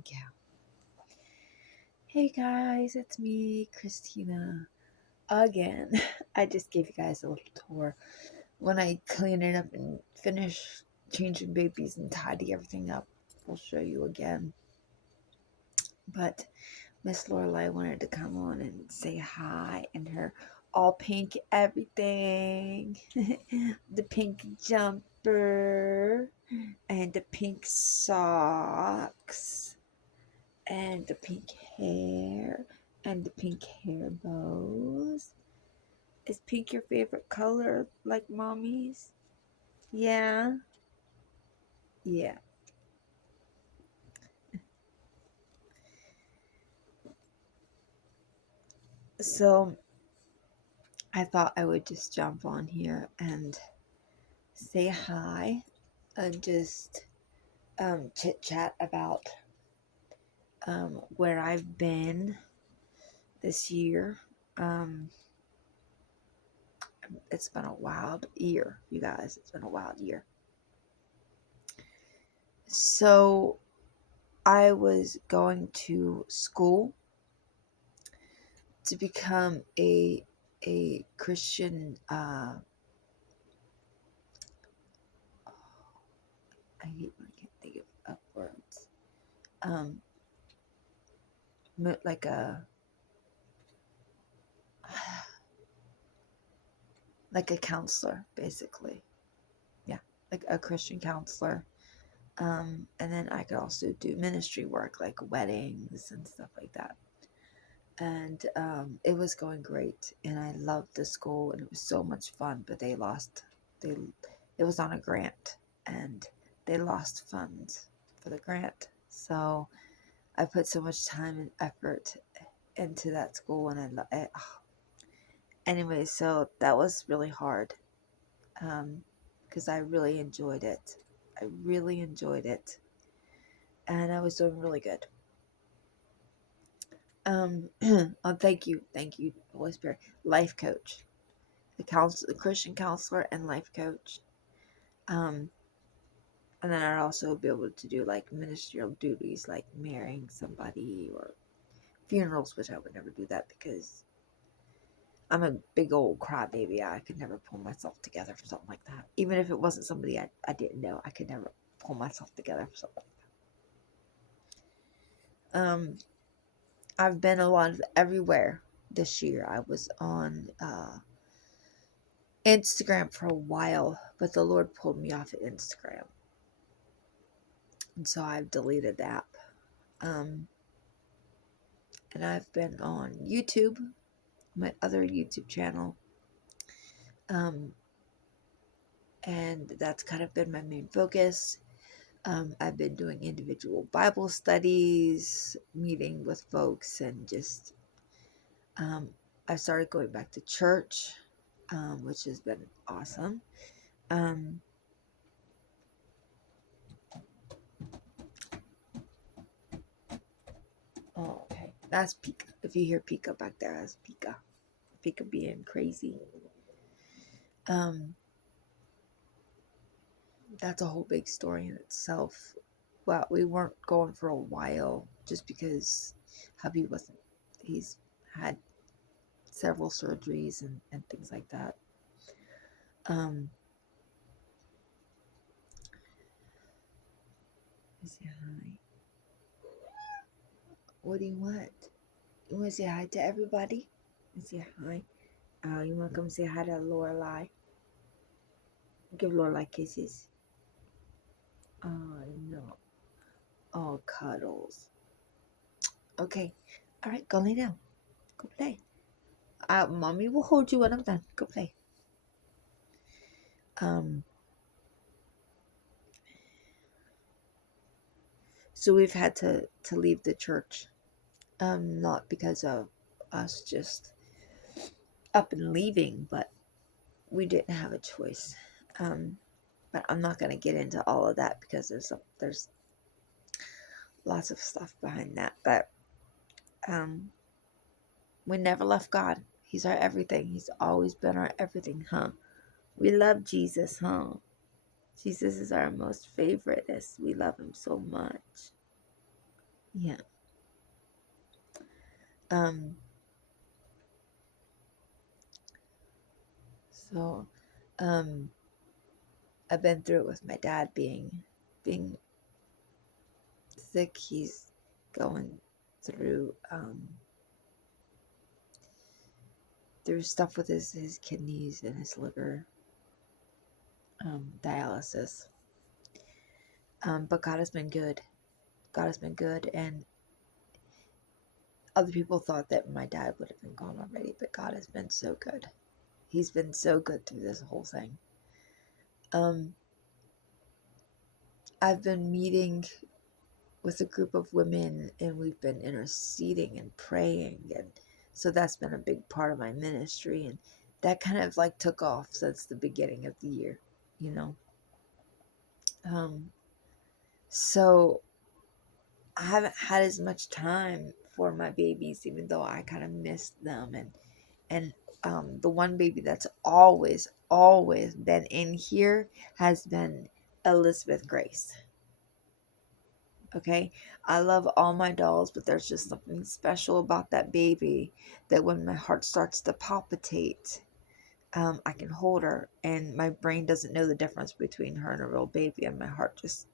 we go. Hey guys, it's me, Christina, again. I just gave you guys a little tour. When I clean it up and finish changing babies and tidy everything up, we'll show you again. But Miss Loralie wanted to come on and say hi in her all pink everything. The pink jumper and the pink socks. And the pink hair and the pink hair bows. Is pink your favorite color, like mommy's? Yeah? Yeah. So I thought I would just jump on here and say hi and just chit chat about where I've been this year. It's been a wild year, you guys. It's been a wild year. So I was going to school to become a Christian. I hate when I can't think of words. Um, like like a counselor, basically. Yeah, like a Christian counselor. And then I could also do ministry work, like weddings and stuff like that. And it was going great, and I loved the school, and it was so much fun. But they lost. It was on a grant, and they lost funds for the grant. So I put so much time and effort into that school, and I love it. Anyway, so that was really hard because I really enjoyed it. I really enjoyed it, and I was doing really good. Oh, thank you, Holy Spirit. Life coach, the Christian counselor, and life coach. Um, and then I'd also be able to do like ministerial duties, like marrying somebody or funerals, which I would never do that because I'm a big old crybaby. I could never pull myself together for something like that. Even if it wasn't somebody I didn't know, I could never pull myself together for something like that. I've been a lot of everywhere this year. I was on Instagram for a while, but the Lord pulled me off of Instagram. And so I've deleted the app. And I've been on YouTube, my other YouTube channel. And that's kind of been my main focus. I've been doing individual Bible studies, meeting with folks, and just I started going back to church, which has been awesome. Oh, okay. That's Pika. If you hear Pika back there, that's Pika. Pika being crazy. That's a whole big story in itself. Well, we weren't going for a while just because hubby wasn't, he's had several surgeries and things like that. Say hi. What do you want? You want to say hi to everybody? And say hi. You want to come say hi to Loralie? Give Loralie kisses. Oh, no. Oh, cuddles. Okay. All right, go lay down. Go play. Mommy will hold you when I'm done. Go play. So we've had to leave the church. Not because of us just up and leaving, but we didn't have a choice. But I'm not going to get into all of that because there's lots of stuff behind that. But we never left God. He's our everything. He's always been our everything, huh? We love Jesus, huh? Jesus is our most favorite. We love him so much. Yeah. Um, so, um, I've been through it with my dad being sick. He's going through through stuff with his kidneys and his liver, dialysis. But God has been good. God has been good, and other people thought that my dad would have been gone already, but God has been so good. He's been so good through this whole thing. Um, I've been meeting with a group of women, and we've been interceding and praying, and so that's been a big part of my ministry, and that kind of like took off since the beginning of the year, you know. Um, so I haven't had as much time for my babies, even though I kind of missed them, and the one baby that's always been in here has been Elizabeth Grace. Okay, I love all my dolls, but there's just something special about that baby that when my heart starts to palpitate, I can hold her, and my brain doesn't know the difference between her and a real baby, and my heart just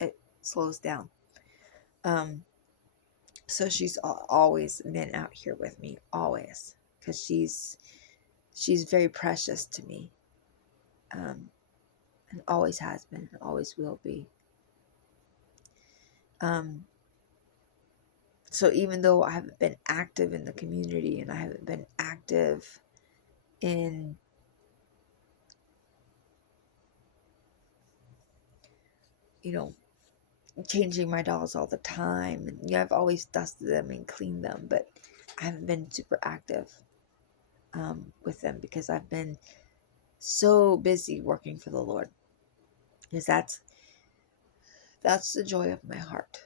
it slows down. Um, so she's always been out here with me, always, because she's very precious to me, and always has been, and always will be. Um, so even though I haven't been active in the community, and I haven't been active in you know changing my dolls all the time, and I've always dusted them and cleaned them, but I haven't been super active with them because I've been so busy working for the Lord, because that's the joy of my heart.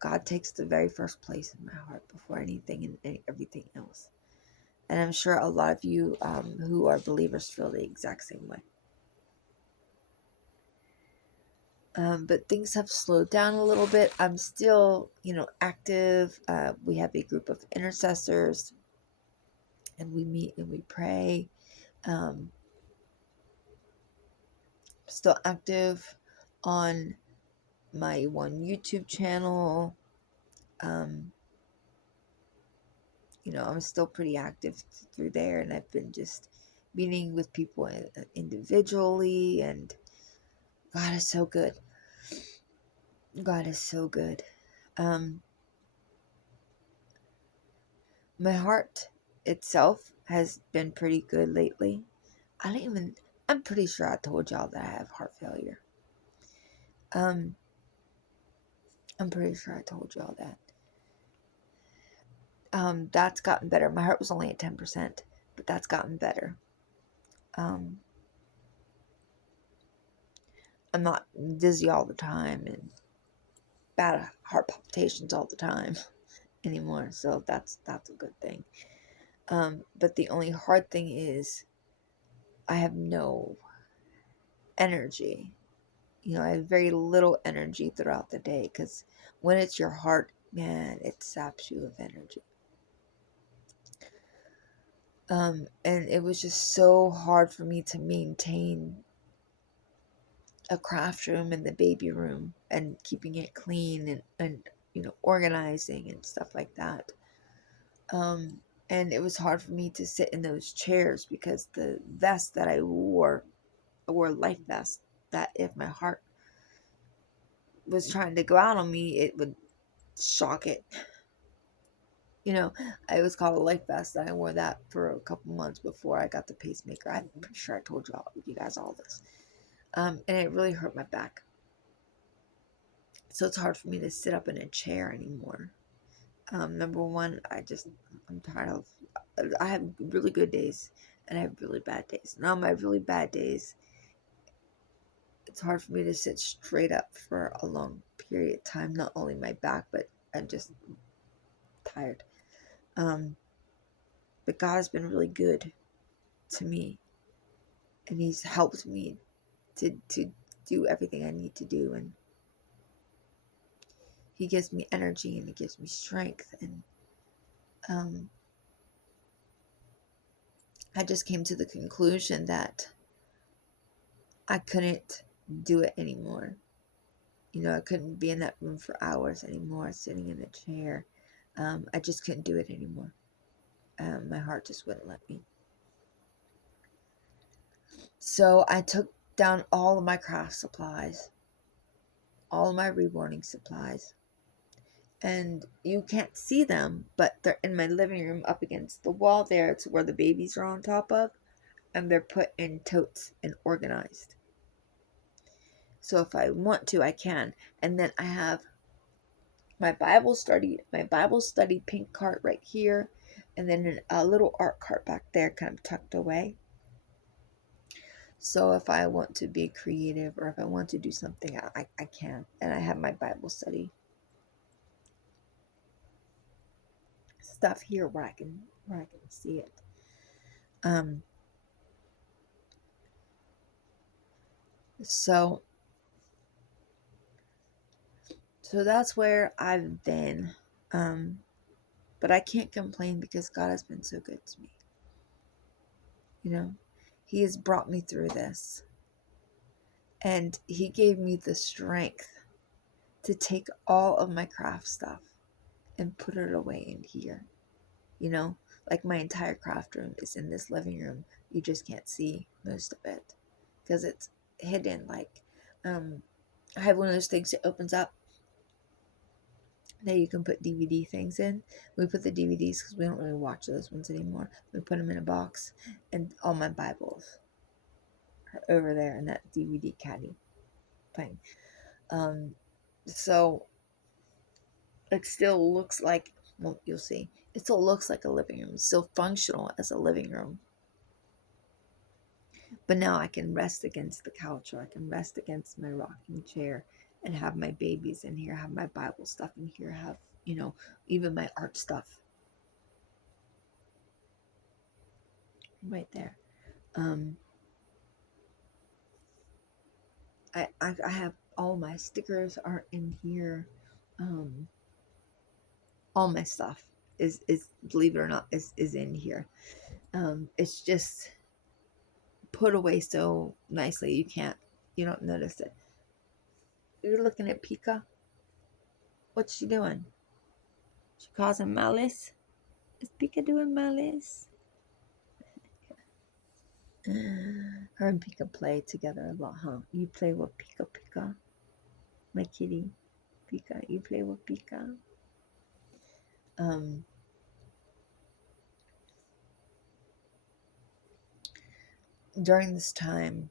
God takes the very first place in my heart before anything and everything else. And I'm sure a lot of you who are believers feel the exact same way. But things have slowed down a little bit. I'm still, active. We have a group of intercessors, and we meet and we pray. Um, Still active on my one YouTube channel. Um, I'm still pretty active through there, and I've been just meeting with people individually, and God is so good. God is so good. Um, my heart itself has been pretty good lately. I'm pretty sure I told y'all that I have heart failure. Um, I'm pretty sure I told y'all that. That's gotten better. My heart was only at 10%, but that's gotten better. Um, I'm not dizzy all the time and bad heart palpitations all the time anymore, so that's a good thing. But the only hard thing is I have no energy. I have very little energy throughout the day, because when it's your heart, man, it saps you of energy. And it was just so hard for me to maintain a craft room in the baby room and keeping it clean and organizing and stuff like that. And it was hard for me to sit in those chairs because the vest that I wore a life vest that if my heart was trying to go out on me, it would shock it. I was called a life vest, and I wore that for a couple months before I got the pacemaker. I'm pretty sure I told you guys all this. And it really hurt my back. So it's hard for me to sit up in a chair anymore. Number one, I'm tired of, I have really good days and I have really bad days. And on my really bad days, it's hard for me to sit straight up for a long period of time. Not only my back, but I'm just tired. But God has been really good to me, and He's helped me to do everything I need to do, and He gives me energy and he gives me strength. And I just came to the conclusion that I couldn't do it anymore. You know, I couldn't be in that room for hours anymore, sitting in a chair. I just couldn't do it anymore. My heart just wouldn't let me. So I took down all of my craft supplies, all of my reborning supplies. And you can't see them, but they're in my living room up against the wall there. It's where the babies are on top of. And they're put in totes and organized. So if I want to, I can. And then I have my Bible study pink cart right here, and then a little art cart back there, kind of tucked away. So if I want to be creative or if I want to do something, I can. And I have my Bible study stuff here where I can see it. So that's where I've been. But I can't complain because God has been so good to me. You know, He has brought me through this. And He gave me the strength to take all of my craft stuff and put it away in here. You know, like my entire craft room is in this living room. You just can't see most of it because it's hidden. Like, I have one of those things that opens up that you can put DVD things in. We put the DVDs because we don't really watch those ones anymore. We put them in a box, and all my Bibles are over there in that DVD caddy thing. So it still looks like, well, you'll see. It still looks like a living room. It's still functional as a living room. But now I can rest against the couch, or I can rest against my rocking chair and have my babies in here, have my Bible stuff in here, have, you know, even my art stuff right there. I have all my stickers are in here. All my stuff is believe it or not, is in here. It's just put away so nicely you don't notice it. You're looking at Pika. What's she doing? She causing malice? Is Pika doing malice? Her and Pika play together a lot, huh? You play with Pika Pika, my kitty. Pika, you play with Pika. During this time,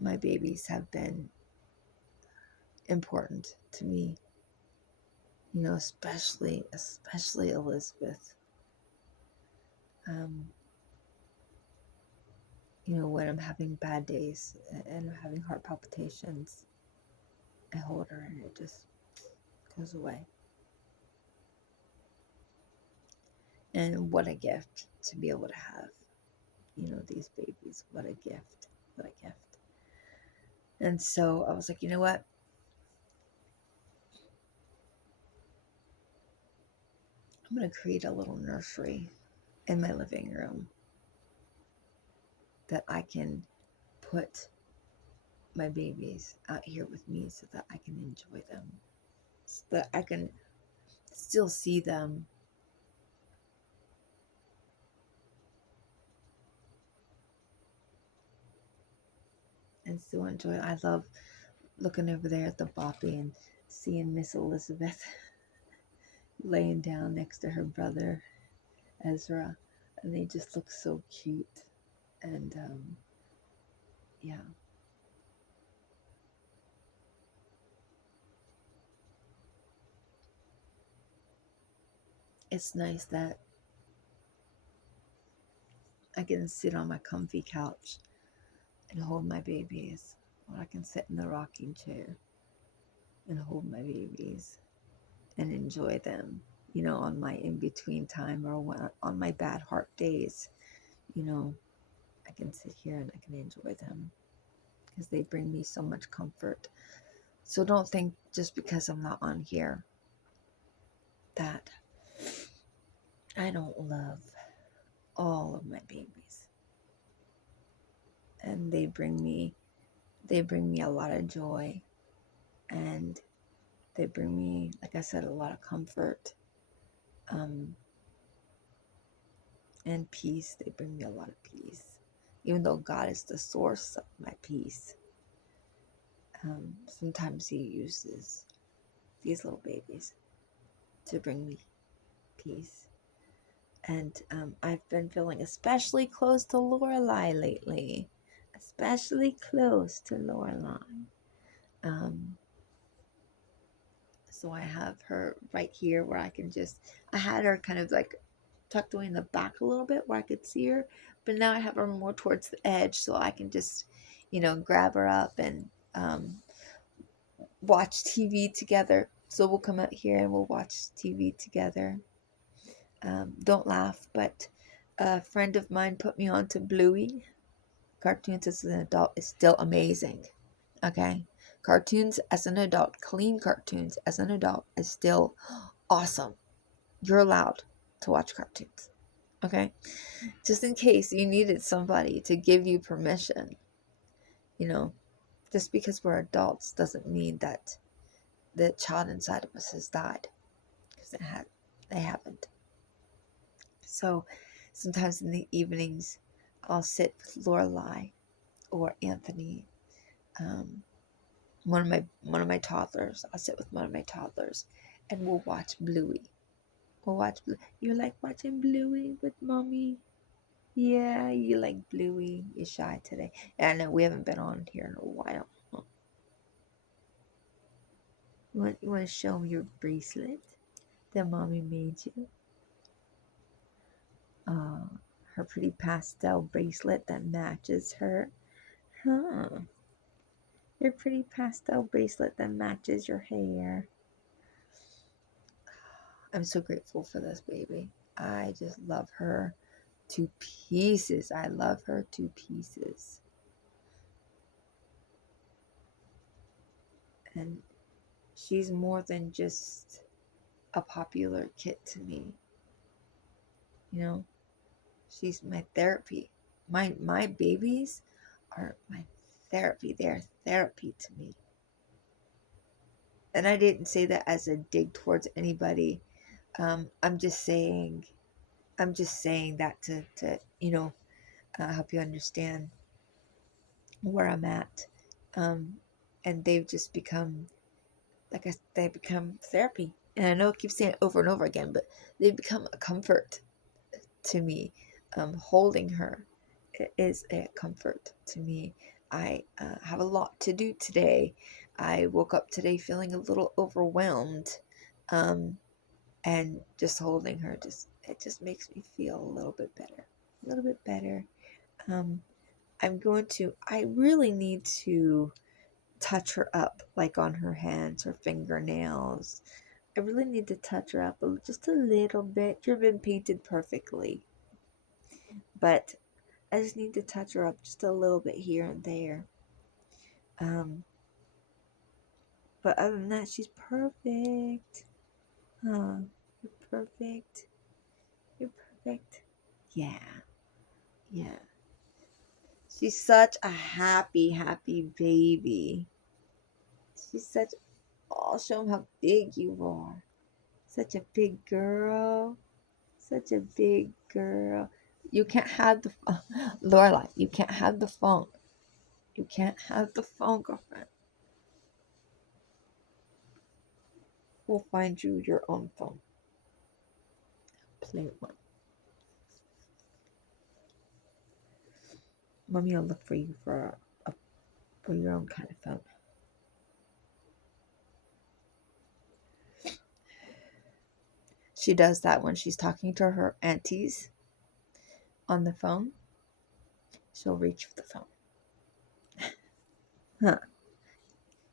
my babies have been important to me. You know, especially Elizabeth. You know, when I'm having bad days and I'm having heart palpitations, I hold her and it just goes away. And what a gift to be able to have, you know, these babies. What a gift. What a gift. And so I was like, you know what? I'm going to create a little nursery in my living room that I can put my babies out here with me so that I can enjoy them, so that I can still see them and still enjoy it. I love looking over there at the Boppy and seeing Miss Elizabeth laying down next to her brother Ezra, and they just look so cute. And yeah, it's nice that I can sit on my comfy couch and hold my babies, or I can sit in the rocking chair and hold my babies and enjoy them, you know, on my in-between time, or on my bad heart days. You know, I can sit here and I can enjoy them because they bring me so much comfort, So don't think just because I'm not on here that I don't love all of my babies. And they bring me a lot of joy, and they bring me, like I said, a lot of comfort, and peace. They bring me a lot of peace. Even though God is the source of my peace, sometimes He uses these little babies to bring me peace. And I've been feeling especially close to Loralie lately. Especially close to Loralie. So I have her right here where I can just, I had her kind of like tucked away in the back a little bit where I could see her, but now I have her more towards the edge so I can just, grab her up and watch TV together. So we'll come out here and we'll watch TV together. Don't laugh, but a friend of mine put me on to Bluey. Cartoons as an adult is still amazing. Okay? Cartoons as an adult, clean cartoons as an adult is still awesome. You're allowed to watch cartoons. Okay? Just in case you needed somebody to give you permission. Just because we're adults doesn't mean that the child inside of us has died. Because they haven't. So sometimes in the evenings, I'll sit with Lorelai or Anthony, one of my toddlers. I'll sit with one of my toddlers, and we'll watch Bluey. You like watching Bluey with mommy? Yeah, you like Bluey. You're shy today. And I know we haven't been on here in a while. Huh? You want to show me your bracelet that mommy made you? Her pretty pastel bracelet that matches her. Huh. Your pretty pastel bracelet that matches your hair. I'm so grateful for this baby. I just love her to pieces. I love her to pieces. And she's more than just a popular kit to me. She's my therapy. My babies are my therapy. They're therapy to me. And I didn't say that as a dig towards anybody. I'm just saying that to help you understand where I'm at. And they've just become, they become therapy. And I know I keep saying it over and over again, but they've become a comfort to me. Holding her is a comfort to me. I have a lot to do today. I woke up today feeling a little overwhelmed, and just holding her it just makes me feel a little bit better. I really need to touch her up, like on her hands, her fingernails. I really need to touch her up just a little bit. You've been painted perfectly, but I just need to touch her up just a little bit here and there. But other than that, she's perfect. Huh? You're perfect. You're perfect. Yeah. Yeah. She's such a happy baby. She's such. Oh, show him how big you are. Such a big girl. Such a big girl. You can't have the Lorelai. You can't have the phone. You can't have the phone, girlfriend. We'll find you your own phone. Play one. Mommy will look for you for your own kind of phone. She does that when she's talking to her aunties on the phone. She'll reach for the phone. Huh?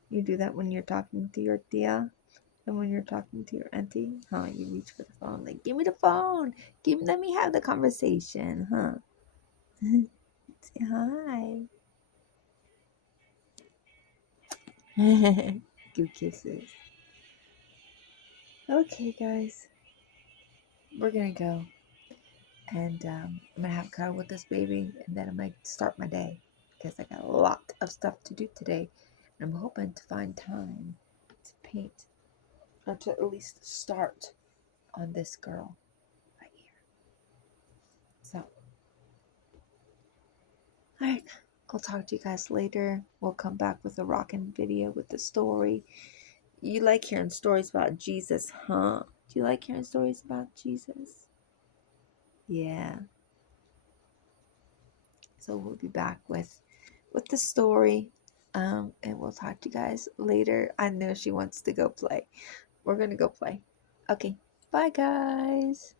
You do that when you're talking to your tia? And when you're talking to your auntie, huh? You reach for the phone, like, give me the phone. Let me have the conversation, huh? Say hi. Give kisses. Okay, guys. We're gonna go. And I'm gonna have a cuddle with this baby, and then I'm gonna start my day because I got a lot of stuff to do today, and I'm hoping to find time to paint or to at least start on this girl right here. So, all right, I'll talk to you guys later. We'll come back with a rockin' video with the story. You like hearing stories about Jesus, huh? Do you like hearing stories about Jesus? Yeah. So we'll be back with the story. And we'll talk to you guys later. I know she wants to go play. We're gonna go play. Okay. Bye guys.